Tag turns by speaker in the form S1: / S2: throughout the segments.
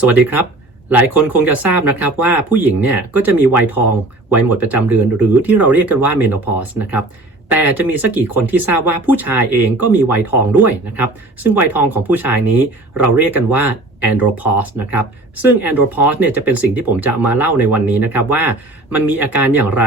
S1: สวัสดีครับ หลายคนคงจะทราบนะครับว่าผู้หญิงเนี่ยก็จะมีวัยทองวัยหมดประจำเดือน หรือที่เราเรียกกันว่าเมนโพสนะครับแต่จะมีสักกี่คนที่ทราบว่าผู้ชายเองก็มีวัยทองด้วยนะครับซึ่งวัยทองของผู้ชายนี้เราเรียกกันว่า andropause นะครับซึ่ง andropause เนี่ยจะเป็นสิ่งที่ผมจะมาเล่าในวันนี้นะครับว่ามันมีอาการอย่างไร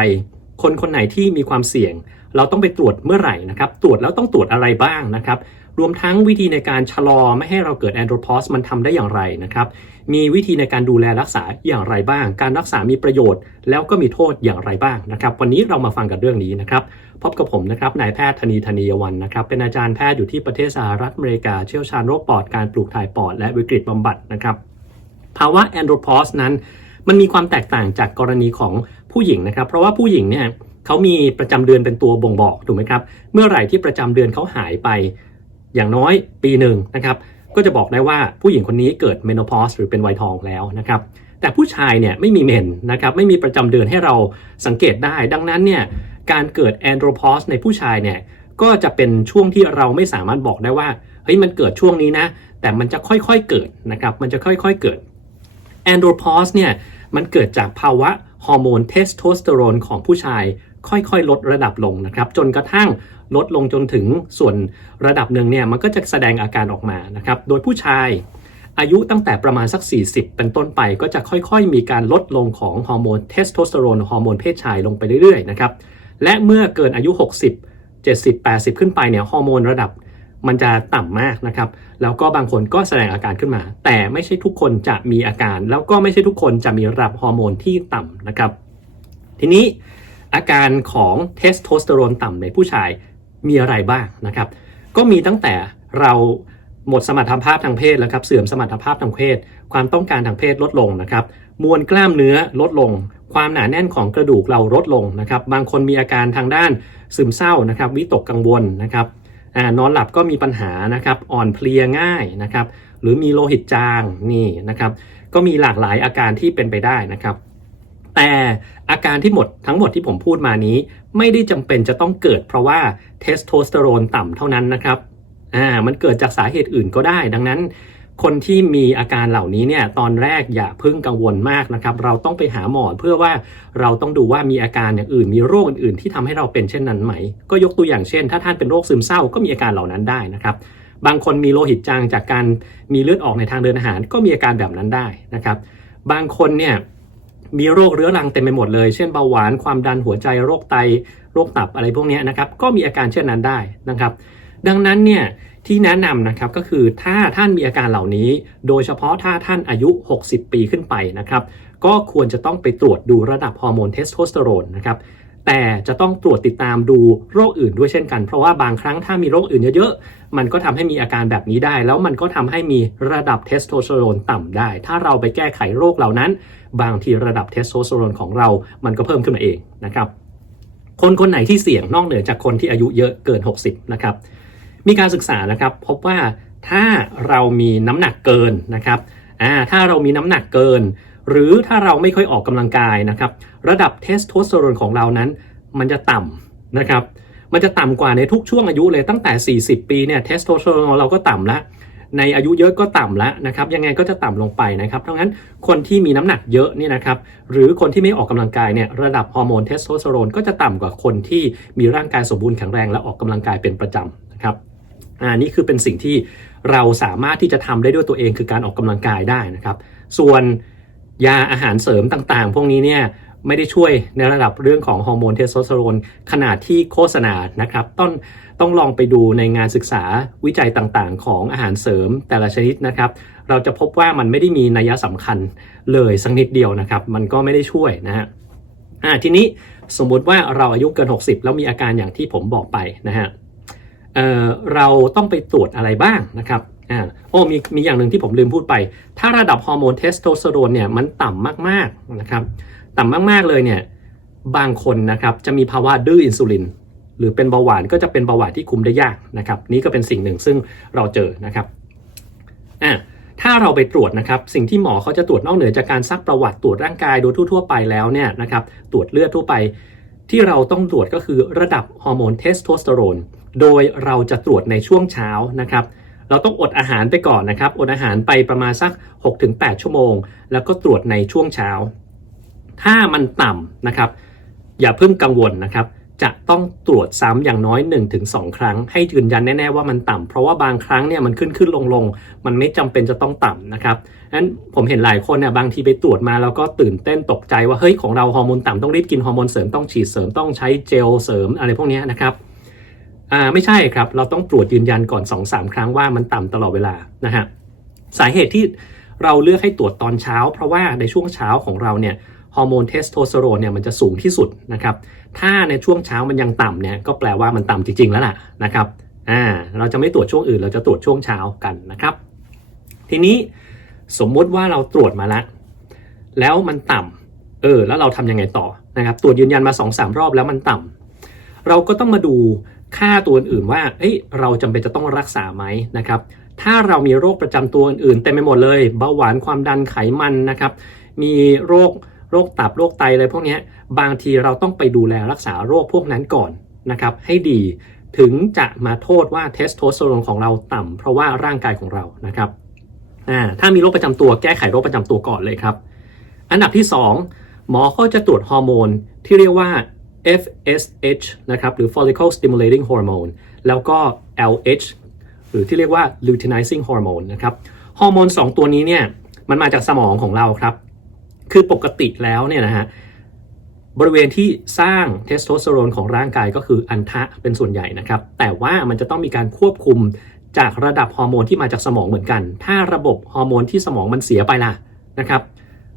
S1: คนคนไหนที่มีความเสี่ยง เราต้องไปตรวจเมื่อไหร่นะครับตรวจแล้วต้องตรวจอะไรบ้างนะครับ รวมทั้งวิธีในการชะลอไม่ให้เราเกิด andropause มันทำได้อย่างไรนะครับ มีวิธีในการดูแลรักษาอย่างไรบ้าง การรักษามีประโยชน์ แล้วก็มีโทษอย่างไรบ้างนะครับ วันนี้เรามาฟังกันเรื่องนี้นะครับ พบกับผมนะครับ นายแพทย์ธนีธนียวันนะครับ เป็นอาจารย์แพทย์อยู่ที่ประเทศสหรัฐอเมริกา เชี่ยวชาญโรคปอด การปลูกถ่ายปอด และวิกฤตบำบัดนะครับ ภาวะ andropause นั้น มันมีความแตกต่างจากกรณีของผู้หญิงนะครับ เพราะว่าผู้หญิงเนี่ยเขามีประจำเดือนเป็นตัวบ่งบอกถูกไหมครับ เมื่อไหร่ที่ประจำเดือนเขาหายไป อย่างน้อยปีหนึ่งนะครับก็จะบอกได้ว่าผู้หญิงคนนี้เกิดเมโนพอสหรือเป็นวัยทองแล้วนะครับแต่ผู้ชายเนี่ยไม่มีเมนนะครับไม่มีประจำเดือนให้เราสังเกตได้ ดังนั้นเนี่ยการเกิดแอนโดรพอสในผู้ชายเนี่ยก็จะเป็นช่วงที่เราไม่สามารถบอกได้ว่าเฮ้ยมันเกิดช่วงนี้นะ แต่มันจะค่อยๆเกิดนะครับมันจะค่อยๆเกิดแอนโดรพอสเนี่ยมันเกิดจากภาวะฮอร์โมนเทสโทสเตอโรนของผู้ชาย ค่อยๆ ลดระดับลงนะครับจนกระทั่งลดลงจนถึงส่วนระดับหนึ่งเนี่ยมันก็จะแสดงอาการออกมานะครับโดยผู้ชายอายุตั้งแต่ประมาณสัก 40 เป็นต้นไปก็จะค่อยๆ มีการลดลงของฮอร์โมนเทสโทสเตอโรนฮอร์โมนเพศชายลงไปเรื่อยๆนะครับและเมื่อเกินอายุ 60 70 80 ขึ้นไปเนี่ยฮอร์โมนระดับมันจะต่ำมากนะครับแล้วก็บางคนก็แสดงอาการขึ้นมา แต่ไม่ใช่ทุกคนจะมีอาการ แล้วก็ไม่ใช่ทุกคนจะมีระดับฮอร์โมนที่ต่ำนะครับ ทีนี้ อาการของเทสโทสเตอโรนต่ำในผู้ชายมีอะไรบ้างนะครับ ก็มีตั้งแต่เราหมดสมรรถภาพทางเพศแล้วครับเสื่อมสมรรถภาพทางเพศ ความต้องการทางเพศลดลงนะครับ มวลกล้ามเนื้อลดลง ความหนาแน่นของกระดูกเราลดลงนะครับ บางคนมีอาการทางด้านซึมเศร้านะครับวิตกกังวลนะครับอนอนหลับก็มีปัญหานะครับอ่อนเพลียง่ายนะครับ หรือมีโลหิตจางนี่นะครับ ก็มีหลากหลายอาการที่เป็นไปได้นะครับ แต่อาการที่หมดทั้งหมดที่ผมพูดมานี้ ไม่ได้จำเป็นจะต้องเกิดเพราะว่าเทสโทสเตอโรนต่ำเท่านั้นนะครับอ่ามันเกิดจากสาเหตุอื่นก็ได้ ดังนั้น คนที่มีอาการเหล่านี้เนี่ยตอนแรกอย่าเพิ่งกังวลมากนะครับ เราต้องไปหาหมอเพื่อว่าเราต้องดูว่ามีอาการอย่างอื่น มีโรคอื่นๆที่ทำให้เราเป็นเช่นนั้นไหม ก็ยกตัวอย่างเช่น ถ้าท่านเป็นโรคซึมเศร้าก็มีอาการเหล่านั้นได้นะครับบางคนมีโลหิตจางจากการมีเลือดออกในทางเดินอาหาร ก็มีอาการแบบนั้นได้นะครับ บางคนเนี่ย มีโรคเรื้อรังเต็มไปหมดเลย เช่นเบาหวาน ความดันหัวใจ โรคไต โรคตับอะไรพวกนี้นะครับ ก็มีอาการเช่นนั้นได้นะครับ ดังนั้นเนี่ยที่แนะนำนะครับก็คือถ้าท่านมีอาการเหล่านี้ โดยเฉพาะถ้าท่านอายุ 60 ปีขึ้นไปนะครับ ก็ควรจะต้องไปตรวจดูระดับฮอร์โมนเทสโทสเตอโรนนะครับ แต่จะต้องตรวจติดตามดูโรคอื่นด้วยเช่นกัน เพราะว่าบางครั้งถ้ามีโรคอื่นเยอะๆ มันก็ทำให้มีอาการแบบนี้ได้ แล้วมันก็ทำให้มีระดับเทสโทสเตอโรนต่ำได้ ถ้าเราไปแก้ไขโรคเหล่านั้น บางทีระดับเทสโทสเตอโรนของเรา มันก็เพิ่มขึ้นมาเองนะครับคนคนไหนที่เสี่ยงนอกเหนือจากคนที่อายุเยอะเกิน 60 นะครับ มีการศึกษานะครับ พบว่าถ้าเรามีน้ำหนักเกินนะครับอ่าถ้าเรามีน้ำหนักเกิน หรือถ้าเราไม่ค่อยออกกำลังกายนะครับ ระดับเทสโทสเตอโรนของเรานั้น มันจะต่ำนะครับ มันจะต่ำกว่าในทุกช่วงอายุเลยตั้งแต่ 40 ปีเนี่ยเทสโทสเตอโรนเราก็ต่ำล้วในอายุเยอะก็ต่ำแล้วนะครับ ยังไงก็จะต่ำลงไปนะครับดังนั้นคนที่มีน้ำหนักเยอะนี่นะครับ หรือคนที่ไม่ออกกำลังกายเนี่ยระดับฮอร์โมนเทสโทสเตอโรนก็จะต่ำกว่าคนที่มีร่างกายสมบูรณ์แข็งแรงและออกกำลังกายเป็นประจำนะครับอ่านี่คือเป็นสิ่งที่เราสามารถที่จะทำได้ด้วยตัวเองคือการออกกำลังกายได้นะครับ ส่วน ยาอาหารเสริมต่างๆ พวกนี้เนี่ยไม่ได้ช่วยในระดับเรื่องของฮอร์โมนเทสโทสเตอโรนขนาดที่โฆษณานะครับต้องต้องลองไปดูในงานศึกษาวิจัยต่างๆ ของอาหารเสริมแต่ละชนิดนะครับ เราจะพบว่ามันไม่ได้มีนัยสำคัญเลยสักนิดเดียวนะครับ มันก็ไม่ได้ช่วยนะฮะอ่าทีนี้สมมุติว่าเราอายุเกิน 60 แล้วมีอาการอย่างที่ผมบอกไปนะฮะเเราต้องไปตรวจอะไรบ้างนะครับ อ่าโอ้มีมีอย่างหนึ่งที่ผมลืมพูดไป ถ้าระดับฮอร์โมนเทสโทสเตอโรนเนี่ยมันต่ำมากๆนะครับต่ำมากๆเลยเนี่ยบางคนนะครับจะมีภาวะดื้ออินซูลิน หรือเป็นเบาหวานก็จะเป็นเบาหวานที่คุมได้ยากนะครับนี่ก็เป็นสิ่งหนึ่งซึ่งเราเจอนะครับอ่าถ้าเราไปตรวจนะครับสิ่งที่หมอเขาจะตรวจนอกเหนือจากการซักประวัติตรวจร่างกายโดยทั่วๆไปแล้วเนี่ยนะครับตรวจเลือดทั่วไปที่เราต้องตรวจก็คือระดับฮอร์โมนเทสโทสเตอโรนโดยเราจะตรวจในช่วงเช้านะครับ เราต้องอดอาหารไปก่อนนะครับ อดอาหารไปประมาณสัก 6-8 ชั่วโมง แล้วก็ตรวจในช่วงเช้า ถ้ามันต่ำนะครับ อย่าเพิ่งกังวลนะครับ จะต้องตรวจซ้ำอย่างน้อย 1-2 ครั้ง ให้ยืนยันแน่ๆว่ามันต่ำเพราะว่าบางครั้งเนี่ยมันขึ้นขึ้นลงลงมันไม่จำเป็นจะต้องต่ำนะครับนั้นผมเห็นหลายคนเนี่ยบางทีไปตรวจมาแล้วก็ตื่นเต้นตกใจว่าเฮ้ยของเราฮอร์โมนต่ำต้องรีบกินฮอร์โมนเสริมต้องฉีดเสริมต้องใช้เจลเสริมอะไรพวกนี้นะครับ อ่าไม่ใช่ครับ เราต้องตรวจยืนยันก่อน 2-3 ครั้งว่ามันต่ำตลอดเวลานะฮะสาเหตุที่เราเลือกให้ตรวจตอนเช้า เพราะว่าในช่วงเช้าของเราเนี่ยฮอร์โมนเทสโทสเตอโรนเนี่ยมันจะสูงที่สุดนะครับ ถ้าในช่วงเช้ามันยังต่ำเนี่ยก็แปลว่ามันต่ำจริง ๆ แล้วล่ะนะครับอ่าเราจะไม่ตรวจช่วงอื่น เราจะตรวจช่วงเช้ากันนะครับ ทีนี้สมมุติว่าเราตรวจมาแล้วแล้วมันต่ำเออแล้วเราทำยังไงต่อนะครับตรวจยืนยันมา2-3รอบแล้วมันต่ำเราก็ต้องมาดู ค่าตัวอื่นว่า เอ้ย เราจำเป็นจะต้องรักษาไหมนะครับ ถ้าเรามีโรคประจำตัวอื่นเต็มไปหมดเลย เบาหวานความดันไขมันนะครับ มีโรคโรคตับโรคไตอะไรพวกนี้บางทีเราต้องไปดูแลรักษาโรคพวกนั้นก่อนนะครับ ให้ดีถึงจะมาโทษว่าเทสโทสเตอโรนของเราต่ำเพราะว่าร่างกายของเรานะครับถ้ามีโรคประจำตัวแก้ไขโรคประจำตัวก่อนเลยครับ อันดับที่ 2 หมอก็จะตรวจฮอร์โมนที่เรียกว่า FSH นะครับหรือ follicle stimulating hormone แล้วก็ LH หรือที่เรียกว่า luteinizing hormone นะครับฮอร์โมน 2 ตัวนี้เนี่ยมันมาจากสมองของเราครับ คือปกติแล้วเนี่ยนะฮะบริเวณที่สร้างเทสโทสเตอโรนของร่างกายก็คืออันทะเป็นส่วนใหญ่นะครับ แต่ว่ามันจะต้องมีการควบคุมจากระดับฮอร์โมนที่มาจากสมองเหมือนกัน ถ้าระบบฮอร์โมนที่สมองมันเสียไปล่ะนะครับ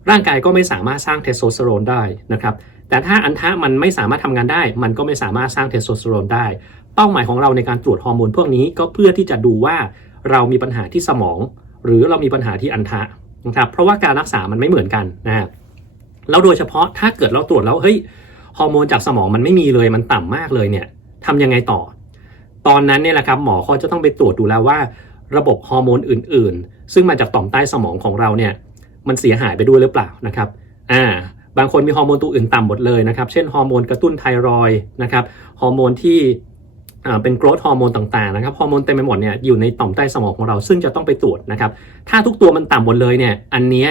S1: ร่างกายก็ไม่สามารถสร้างเทสโทสเตอโรนได้นะครับ แต่ถ้าอันทะมันไม่สามารถทำงานได้ มันก็ไม่สามารถสร้างเทสโทสเตอโรนได้ เป้าหมายของเราในการตรวจฮอร์โมนพวกนี้ก็เพื่อที่จะดูว่าเรามีปัญหาที่สมอง หรือเรามีปัญหาที่อันทะนะครับ เพราะว่าการรักษามันไม่เหมือนกันนะฮะแล้วโดยเฉพาะถ้าเกิดเราตรวจแล้วเฮ้ยฮอร์โมนจากสมองมันไม่มีเลยมันต่ำมากเลยเนี่ยทำยังไงต่อ ตอนนั้นเนี่ยแหละครับหมอเขาจะต้องไปตรวจดูแล้วว่า ระบบฮอร์โมนอื่น ๆ ซึ่งมาจากต่อมใต้สมองของเราเนี่ย มันเสียหายไปด้วยหรือเปล่านะครับอ่าบางคนมีฮอร์โมนตัวอื่นต่ำหมดเลยนะครับ เช่นฮอร์โมนกระตุ้นไทรอยนะครับ ฮอร์โมนที่อ่าเป็นโกรทฮอร์โมนต่างๆนะครับ ฮอร์โมนเต็มไปหมดเนี่ยอยู่ในต่อมใต้สมองของเราซึ่งจะต้องไปตรวจนะครับ ถ้าทุกตัวมันต่ำหมดเลยเนี่ย อันเนี้ย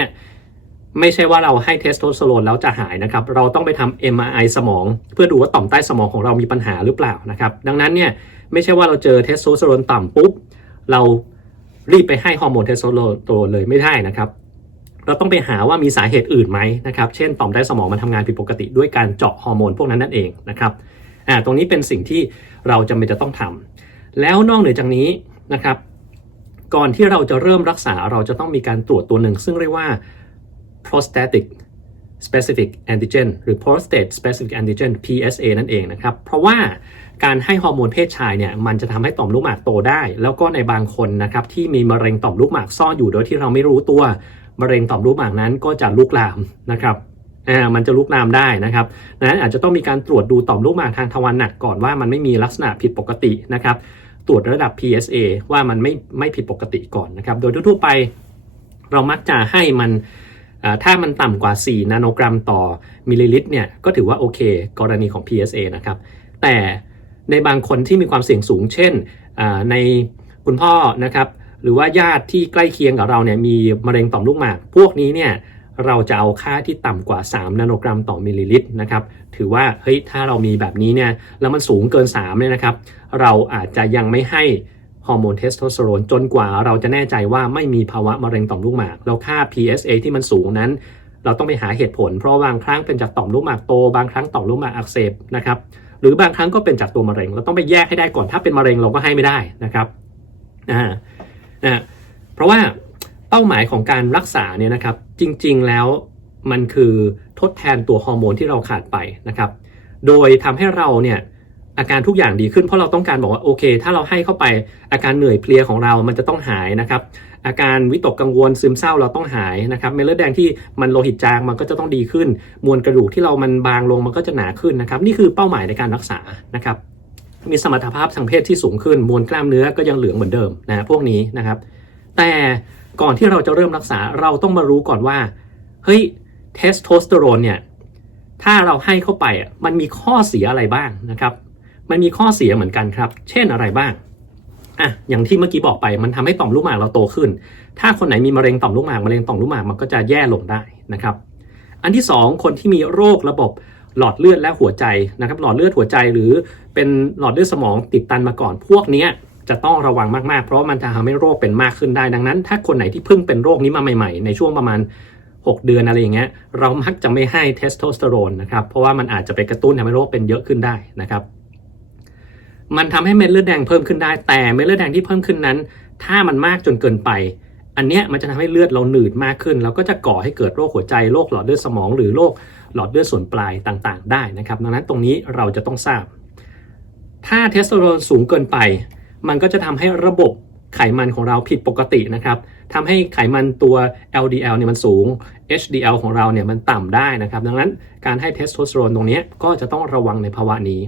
S1: ไม่ใช่ว่าเราให้เทสโทสเตอโรนแล้วจะหายนะครับ เราต้องไปทำ MRI สมอง เพื่อดูว่าต่อมใต้สมองของเรามีปัญหาหรือเปล่านะครับ ดังนั้นเนี่ยไม่ใช่ว่าเราเจอเทสโทสเตอโรนต่ำปุ๊บเรารีบไปให้ฮอร์โมนเทสโทสเตอโรนเลยไม่ได้นะครับ เราต้องไปหาว่ามีสาเหตุอื่นไหมนะครับ เช่นต่อมใต้สมองมันทำงานผิดปกติด้วยการเจาะฮอร์โมนพวกนั้นนั่นเองนะครับอ่าตรงนี้เป็นสิ่งที่เราจำเป็นจะต้องทำแล้วนอกเหนือจากนี้นะครับ ก่อนที่เราจะเริ่มรักษาเราจะต้องมีการตรวจตัวหนึ่ง ซึ่งเรียกว่า prostatic specific antigen หรือ prostate specific antigen PSA นั่นเองนะครับ เพราะว่าการให้ฮอร์โมนเพศชายเนี่ยมันจะทำให้ต่อมลูกหมากโตได้ แล้วก็ในบางคนนะครับที่มีมะเร็งต่อมลูกหมากซ่อนอยู่โดยที่เราไม่รู้ตัว มะเร็งต่อมลูกหมากนั้นก็จะลุกลามนะครับอ่ามันจะลุกลามได้นะครับดังนั้นอาจจะต้องมีการตรวจดูต่อมลูกหมากทางทวารหนักก่อนว่ามันไม่มีลักษณะผิดปกตินะครับ ตรวจระดับ PSA ว่ามันไม่ไม่ผิดปกติก่อนนะครับ โดยทั่วไปเรามักจะให้มันถ้ามันต่ำกว่า 4 นาโนกรัมต่อมิลลิลิตรเนี่ยก็ถือว่าโอเค กรณีของ PSA นะครับ แต่ในบางคนที่มีความเสี่ยงสูง เช่นอ่าในคุณพ่อนะครับ หรือว่าญาติที่ใกล้เคียงกับเราเนี่ยมีมะเร็งต่อมลูกหมาก พวกนี้เนี่ยเราจะเอาค่าที่ต่ำกว่า 3 นาโนกรัมต่อมิลลิลิตรนะครับ ถือว่าเฮ้ยถ้าเรามีแบบนี้เนี่ยแล้วมันสูงเกิน3เนี่ยนะครับ เราอาจจะยังไม่ให้ฮอร์โมนเทสโทสเตอโรนจนกว่าเราจะแน่ใจว่าไม่มีภาวะมะเร็งต่อมลูกหมาก แล้วค่า PSA ที่มันสูงนั้น เราต้องไปหาเหตุผล เพราะบางครั้งเป็นจากต่อมลูกหมากโต บางครั้งต่อมลูกหมากอักเสบนะครับ หรือบางครั้งก็เป็นจากตัวมะเร็ง เราต้องไปแยกให้ได้ก่อน ถ้าเป็นมะเร็งเราก็ให้ไม่ได้นะครับ อ่า นะเพราะว่าเป้าหมายของการรักษาเนี่ยนะครับจริงๆแล้วมันคือทดแทนตัวฮอร์โมนที่เราขาดไปนะครับโดยทำให้เราเนี่ยอาการทุกอย่างดีขึ้นเพราะเราต้องการบอกว่าโอเค ถ้าเราให้เข้าไปอาการเหนื่อยเพลียของเรามันจะต้องหายนะครับอาการวิตกกังวลซึมเศร้าเราต้องหายนะครับเมลือดแดงที่มันโลหิตจางมันก็จะต้องดีขึ้น มวลกระดูกที่เรามันบางลงมันก็จะหนาขึ้นนะครับนี่คือเป้าหมายในการรักษานะครับ มีสมรรถภาพทางเพศที่สูงขึ้น มวลกล้ามเนื้อก็ยังเหลืองเหมือนเดิมนะพวกนี้นะครับ แต่ก่อนที่เราจะเริ่มรักษาเราต้องมารู้ก่อนว่า เฮ้ยเทสโทสเตอโรนเนี่ยถ้าเราให้เข้าไปมันมีข้อเสียอะไรบ้างนะครับ มันมีข้อเสียเหมือนกันครับ เช่นอะไรบ้างอะอย่างที่เมื่อกี้บอกไปมันทำให้ต่อมลูกหมากเราโตขึ้น ถ้าคนไหนมีมะเร็งต่อมลูกหมากมะเร็งต่อมลูกหมากมันก็จะแย่ลงได้นะครับ อันที่สองคนที่มีโรคระบบ หลอดเลือดและหัวใจนะครับหลอดเลือดหัวใจหรือเป็นหลอดเลือดสมองติดตันมาก่อนพวกนี้จะต้องระวังมากๆ เพราะมันจะทำให้โรคเป็นมากขึ้นได้ดังนั้น ถ้าคนไหนที่เพิ่งเป็นโรคนี้มาใหม่ๆ ในช่วงประมาณ 6 เดือนอะไรอย่างเงี้ยเรามักจะไม่ให้เทสโทสเตอโรนนะครับเพราะว่ามันอาจจะไปกระตุ้นทำให้โรคเป็นเยอะขึ้นได้นะครับ มันทำให้เม็ดเลือดแดงเพิ่มขึ้นได้ แต่เม็ดเลือดแดงที่เพิ่มขึ้นนั้น ถ้ามันมากจนเกินไป อันเนี้ยมันจะทำให้เลือดเราหนืดมากขึ้น แล้วก็จะก่อให้เกิดโรคหัวใจโรคหลอดเลือดสมองหรือโรค หลอดเลือดส่วนปลายต่างๆ ได้นะครับ ดังนั้นตรงนี้เราจะต้องทราบ ถ้าเทสโทสเตอโรนสูงเกินไป มันก็จะทำให้ระบบไขมันของเราผิดปกตินะครับทำให้ไขมันตัว LDL เนี่ยมันสูง HDL ของเราเนี่ยมันต่ำได้นะครับ ดังนั้นการให้เทสโทสเตอโรนตรงนี้ก็จะต้องระวังในภาวะนี้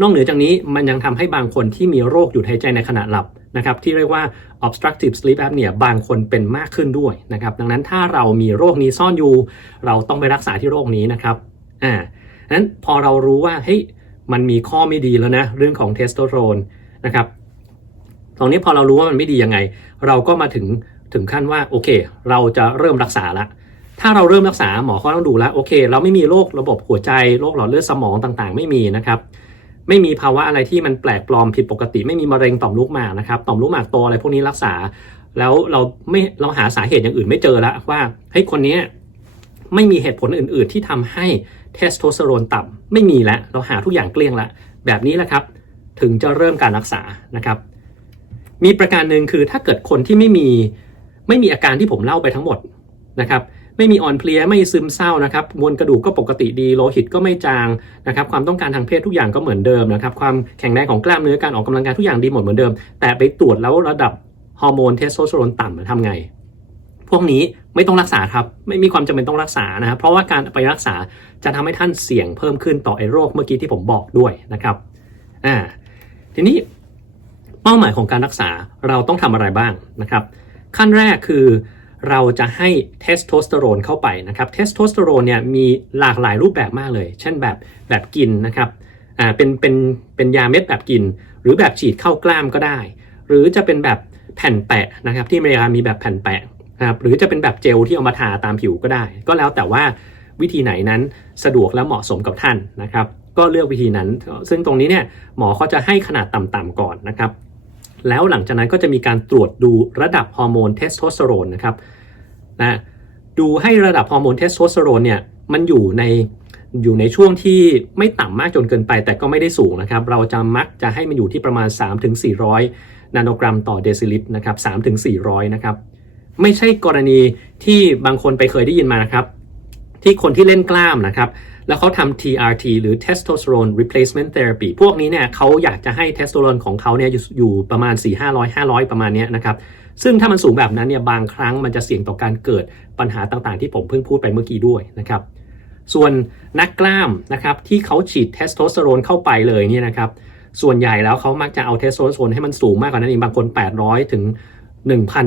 S1: นอกเหนือจากนี้มันยังทำให้บางคนที่มีโรคหยุดหายใจในขณะหลับ นะครับที่เรียกว่า obstructive sleep apnea บางคนเป็นมากขึ้นด้วยนะครับดังนั้นถ้าเรามีโรคนี้ซ่อนอยู่ เราต้องไปรักษาที่โรคนี้นะครับอ่านั้นพอเรารู้ว่าเฮ้ยมันมีข้อไม่ดีแล้วนะเรื่องของเทสโทสเตอโรนนะครับตรงนี้พอเรารู้ว่ามันไม่ดียังไง เราก็มาถึงถึงขั้นว่าโอเค เราจะเริ่มรักษาละถ้าเราเริ่มรักษาหมอก็ต้องดูแล้วโอเค เราไม่มีโรคระบบหัวใจโรคหลอดเลือดสมองต่างๆ ไม่มีนะครับ ไม่มีภาวะอะไรที่มันแปลกปลอมผิดปกติ ไม่มีมะเร็งต่อมลูกหมากนะครับต่อมลูกหมากโตอะไรพวกนี้รักษา แล้วเราไม่เราหาสาเหตุอย่างอื่นไม่เจอแล้วว่าเฮ้ยคนนี้ไม่มีเหตุผลอื่น ๆ ที่ทำให้เทสโทสเตอโรนต่ำไม่มีแล้วเราหาทุกอย่างเกลี้ยงล้วแบบนี้แหละครับ ถึงจะเริ่มการรักษานะครับ มีประการหนึ่งคือถ้าเกิดคนที่ไม่มีไม่มีอาการที่ผมเล่าไปทั้งหมดนะครับ ไม่มีอ่อนเพลียไม่ซึมเศร้านะครับมวลกระดูกก็ปกติดีโลหิตก็ไม่จางนะครับความต้องการทางเพศทุกอย่างก็เหมือนเดิมนะครับความแข็งแรงของกล้ามเนื้อการออกกำลังกายทุกอย่างดีหมดเหมือนเดิม แต่ไปตรวจแล้วระดับฮอร์โมนเทสโทสเตอโรนต่ำมันทำไง พวกนี้ไม่ต้องรักษาครับ ไม่มีความจำเป็นต้องรักษานะครับเพราะว่าการไปรักษาจะทำให้ท่านเสี่ยงเพิ่มขึ้นต่อไอ้โรคเมื่อกี้ที่ผมบอกด้วยนะครับอ่าทีนี้เป้าหมายของการรักษาเราต้องทำอะไรบ้างนะครับ ขั้นแรกคือ เราจะให้เทสโทสเตอโรนเข้าไปนะครับเทสโทสเตอโรนเนี่ยมีหลากหลายรูปแบบมากเลย เช่นแบบแบบกินนะครับอ่าเป็นเป็นเป็นยาเม็ดแบบกิน หรือแบบฉีดเข้ากล้ามก็ได้ หรือจะเป็นแบบแผ่นแปะนะครับที่อเมริกามีแบบแผ่นแปะนะครับหรือจะเป็นแบบเจลที่เอามาทาตามผิวก็ได้ ก็แล้วแต่ว่าวิธีไหนนั้นสะดวกและเหมาะสมกับท่านนะครับก็เลือกวิธีนั้น ซึ่งตรงนี้เนี่ยหมอเขาจะให้ขนาดต่ำๆก่อนนะครับ แล้วหลังจากนั้นก็จะมีการตรวจดูระดับฮอร์โมนเทสโทสเตอโรนนะครับนะดูให้ระดับฮอร์โมนเทสโทสเตอโรนเนี่ยมันอยู่ในอยู่ในช่วงที่ไม่ต่ำมากจนเกินไป แต่ก็ไม่ได้สูงนะครับ เราจะมักจะให้มันอยู่ที่ประมาณ 3-400 นาโนกรัมต่อเดซิลิตรนะครับ3-400 นะครับ ไม่ใช่กรณีที่บางคนไปเคยได้ยินมานะครับ ที่คนที่เล่นกล้ามนะครับ แล้วเขาทำ TRT หรือ Testosterone Replacement Therapy พวกนี้เนี่ยเขาอยากจะให้เทสโทสเตอโรนของเขาเนี่ยอยู่ประมาณ 4 500 500 ประมาณเนี้ยนะครับ ซึ่งถ้ามันสูงแบบนั้นเนี่ยบางครั้งมันจะเสี่ยงต่อการเกิดปัญหาต่างๆ ที่ผมเพิ่งพูดไปเมื่อกี้ด้วยนะครับส่วนนักกล้ามนะครับที่เขาฉีดเทสโทสเตอโรนเข้าไปเลยเนี่ยนะครับส่วนใหญ่แล้วเขามักจะเอาเทสโทสเตอโรนให้มันสูงมากกว่านั้นเองบางคน 800 ถึง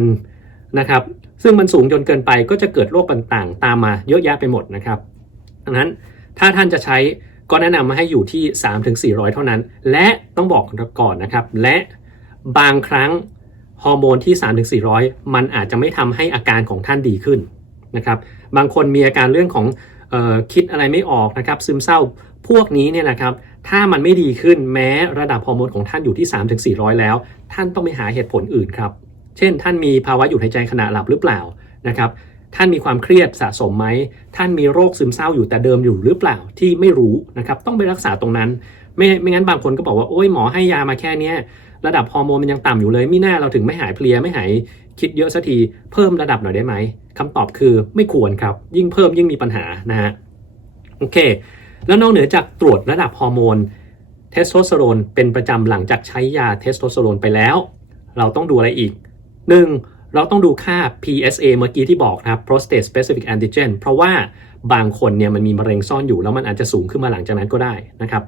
S1: 1,000 นะครับ ซึ่งมันสูงจนเกินไปก็จะเกิดโรคต่างๆ ตามมาเยอะแยะไปหมดนะครับดังนั้น ถ้าท่านจะใช้ก็แนะนำมาให้อยู่ที่ 3-400 เท่านั้น และต้องบอกก่อนนะครับ และบางครั้งฮอร์โมนที่ 3-400 มันอาจจะไม่ทำให้อาการของท่านดีขึ้นนะครับ บางคนมีอาการเรื่องของออคิดอะไรไม่ออกนะครับ ซึมเศร้าพวกนี้เนี่ยนะครับ ถ้ามันไม่ดีขึ้นแม้ระดับฮอร์โมนของท่านอยู่ที่ 3-400 แล้ว ท่านต้องไปหาเหตุผลอื่นครับ เช่น ท่านมีภาวะหยุดหายใจขณะหลับหรือเปล่านะครับ ท่านมีความเครียดสะสมไหม ท่านมีโรคซึมเศร้าอยู่แต่เดิมอยู่หรือเปล่าที่ไม่รู้นะครับ ต้องไปรักษาตรงนั้น ไม่ไม่งั้นบางคนก็บอกว่าโอ้ยหมอให้ยามาแค่เนี้ยระดับฮอร์โมนมันยังต่ำอยู่เลยไม่น่าเราถึงไม่หายเพลียไม่หายคิดเยอะสักทีเพิ่มระดับหน่อยได้ไหมคำตอบคือไม่ควรครับ ยิ่งเพิ่มยิ่งมีปัญหานะฮะโอเค แล้วนอกเหนือจากตรวจระดับฮอร์โมนเทสโทสเตอโรนเป็นประจำหลังจากใช้ยาเทสโทสเตอโรนไปแล้ว เราต้องดูอะไรอีก 1. เราต้องดูค่า PSA เมื่อกี้ที่บอกนะครับ prostate specific antigen เพราะว่าบางคนเนี่ยมันมีมะเร็งซ่อนอยู่แล้วมันอาจจะสูงขึ้นมาหลังจากนั้นก็ได้นะครับ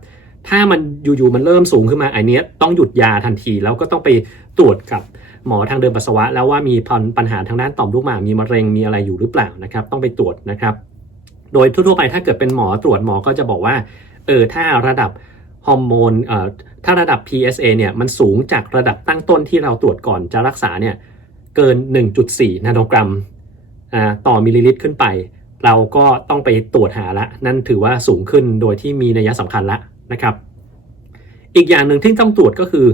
S1: ถ้ามันอยู่ๆมันเริ่มสูงขึ้นมาไอเนี้ยต้องหยุดยาทันที แล้วก็ต้องไปตรวจกับหมอทางเดินปัสสาวะ แล้วว่ามีปัญหาทางด้านต่อมลูกหมากมีมะเร็งมีอะไรอยู่หรือเปล่านะครับ ต้องไปตรวจนะครับ โดยทั่วๆไปถ้าเกิดเป็นหมอตรวจหมอก็จะบอกว่าเออถ้าระดับฮอร์โมนเอ่อถ้าระดับ PSA เนี่ยมันสูงจากระดับตั้งต้นที่เราตรวจก่อนจะรักษาเนี่ย เกิน 1.4 นาโนกรัมอ่าต่อมิลลิลิตรขึ้นไป เราก็ต้องไปตรวจหาละ นั่นถือว่าสูงขึ้นโดยที่มีนัยสำคัญละนะครับ อีกอย่างหนึ่งที่ต้องตรวจก็คือ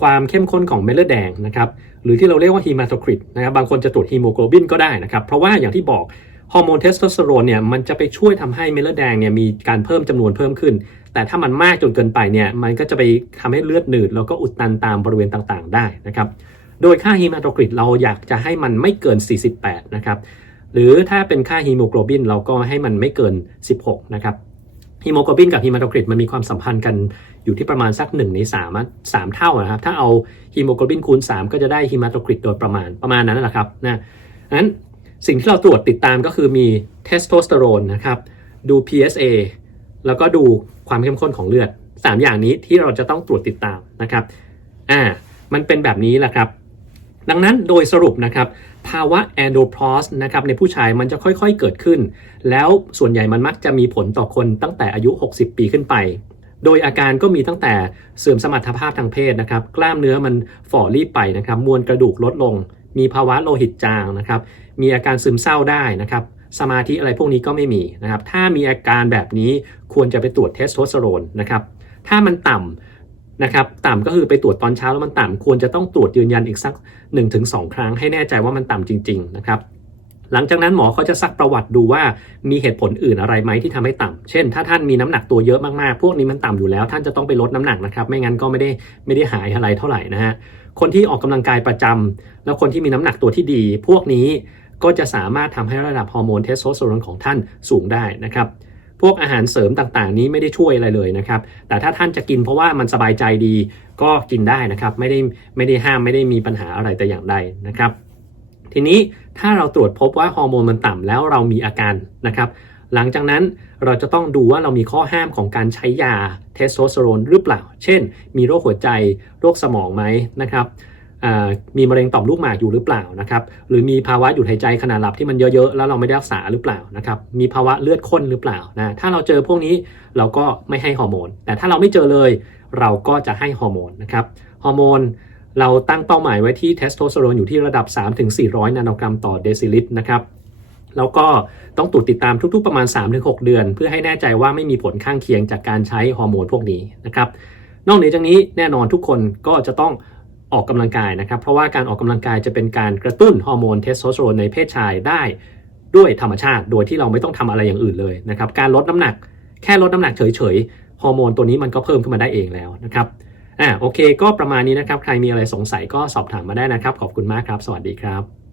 S1: ความเข้มข้นของเม็ดเลือดแดงนะครับ หรือที่เราเรียกว่าฮีมาโตคริตนะครับ บางคนจะตรวจฮีโมโกลบินก็ได้นะครับ เพราะว่าอย่างที่บอกฮอร์โมนเทสโทสเตอโรนเนี่ยมันจะไปช่วยทำให้เม็ดเลือดแดงเนี่ยมีการเพิ่มจำนวนเพิ่มขึ้น แต่ถ้ามันมากจนเกินไปเนี่ยมันก็จะไปทำให้เลือดหนืดแล้วก็อุดตันตามบริเวณต่างๆ ได้นะครับ โดยค่าฮีมาโตคริตเราอยากจะให้มันไม่เกิน 48 นะครับ หรือถ้าเป็นค่าฮีโมโกลบินเราก็ให้มันไม่เกิน 16 นะครับฮีโมโกลบินกับฮีมาโตคริตมันมีความสัมพันธ์กันอยู่ที่ประมาณสัก1ใน3อะ3เท่านะครับ ถ้าเอาฮีโมโกลบินคูณ 3 ก็จะได้ฮีมาโตคริตโดยประมาณประมาณนั้นแหละครับนะงั้นสิ่งที่เราตรวจติดตามก็คือมีเทสโทสเตอโรนนะครับ ดู PSA แล้วก็ดูความเข้มข้นของเลือด 3 อย่างนี้ที่เราจะต้องตรวจติดตามนะครับ อ่า มันเป็นแบบนี้แหละครับ ดังนั้นโดยสรุปนะครับภาวะแอนโดพรอสนะครับในผู้ชายมันจะค่อยๆเกิดขึ้น แล้วส่วนใหญ่มันมักจะมีผลต่อคนตั้งแต่อายุ 60 ปีขึ้นไป โดยอาการก็มีตั้งแต่เสื่อมสมรรถภาพทางเพศนะครับ กล้ามเนื้อมันฝ่อรีบไปนะครับ มวลกระดูกลดลง มีภาวะโลหิตจางนะครับ มีอาการซึมเศร้าได้นะครับ สมาธิอะไรพวกนี้ก็ไม่มีนะครับ ถ้ามีอาการแบบนี้ควรจะไปตรวจเทสโทสเตอโรนนะครับ ถ้ามันต่ำ นะครับต่ำก็คือไปตรวจตอนเช้าแล้วมันต่ำควรจะต้องตรวจยืนยันอีกสัก 1-2 ครั้งให้แน่ใจว่ามันต่ำจริง ๆ นะครับ หลังจากนั้นหมอเขาจะซักประวัติดูว่ามีเหตุผลอื่นอะไรไหมที่ทำให้ต่ำเช่น ถ้าท่านมีน้ำหนักตัวเยอะมากๆ พวกนี้มันต่ำอยู่แล้ว ท่านจะต้องไปลดน้ำหนักนะครับไม่งั้นก็ไม่ได้ไม่ได้หายอะไรเท่าไหร่นะฮะคนที่ออกกำลังกายประจำแล้วคนที่มีน้ำหนักตัวที่ดี พวกนี้ก็จะสามารถทำให้ระดับฮอร์โมนเทสโทสเตอโรนของท่านสูงได้นะครับ วกอาหารเสริมต่างๆ นี้ไม่ได้ช่วยอะไรเลยนะครับ แต่ถ้าท่านจะกินเพราะว่ามันสบายใจดีก็กินได้นะครับ ไม่ได้ไม่ได้ห้ามไม่ได้มีปัญหาอะไรแต่อย่างใดนะครับ ทีนี้ถ้าเราตรวจพบว่าฮอร์โมนมันต่ำแล้วเรามีอาการนะครับ หลังจากนั้นเราจะต้องดูว่าเรามีข้อห้ามของการใช้ยาเทสโทสเตอโรนหรือเปล่า เช่น มีโรคหัวใจโรคสมองไหมนะครับ มีมะเร็งต่อมลูกหมากอยู่หรือเปล่านะครับ หรือมีภาวะหยุดหายใจขณะหลับที่มันเยอะๆ แล้วเราไม่ได้รักษาหรือเปล่านะครับ มีภาวะเลือดข้นหรือเปล่านะ ถ้าเราเจอพวกนี้เราก็ไม่ให้ฮอร์โมน แต่ถ้าเราไม่เจอเลย เราก็จะให้ฮอร์โมนนะครับ ฮอร์โมนเราตั้งเป้าหมายไว้ที่เทสโทสเตอโรนอยู่ที่ระดับ 3-400 นาโนกรัมต่อเดซิลิตรนะครับ แล้วก็ต้องตรวจติดตามทุกๆประมาณ 3-6 เดือน เพื่อให้แน่ใจว่าไม่มีผลข้างเคียงจากการใช้ฮอร์โมนพวกนี้นะครับ นอกเหนือจากนี้แน่นอนทุกคนก็จะต้อง ออกกำลังกายนะครับ เพราะว่าการออกกำลังกายจะเป็นการกระตุ้นฮอร์โมนเทสโทสเตอโรนในเพศชายได้ด้วยธรรมชาติ โดยที่เราไม่ต้องทำอะไรอย่างอื่นเลยนะครับ การลดน้ำหนักแค่ลดน้ำหนักเฉยๆ ฮอร์โมนตัวนี้มันก็เพิ่มขึ้นมาได้เองแล้วนะครับอ่าโอเค ก็ประมาณนี้นะครับ ใครมีอะไรสงสัยก็สอบถามมาได้นะครับ ขอบคุณมากครับ สวัสดีครับ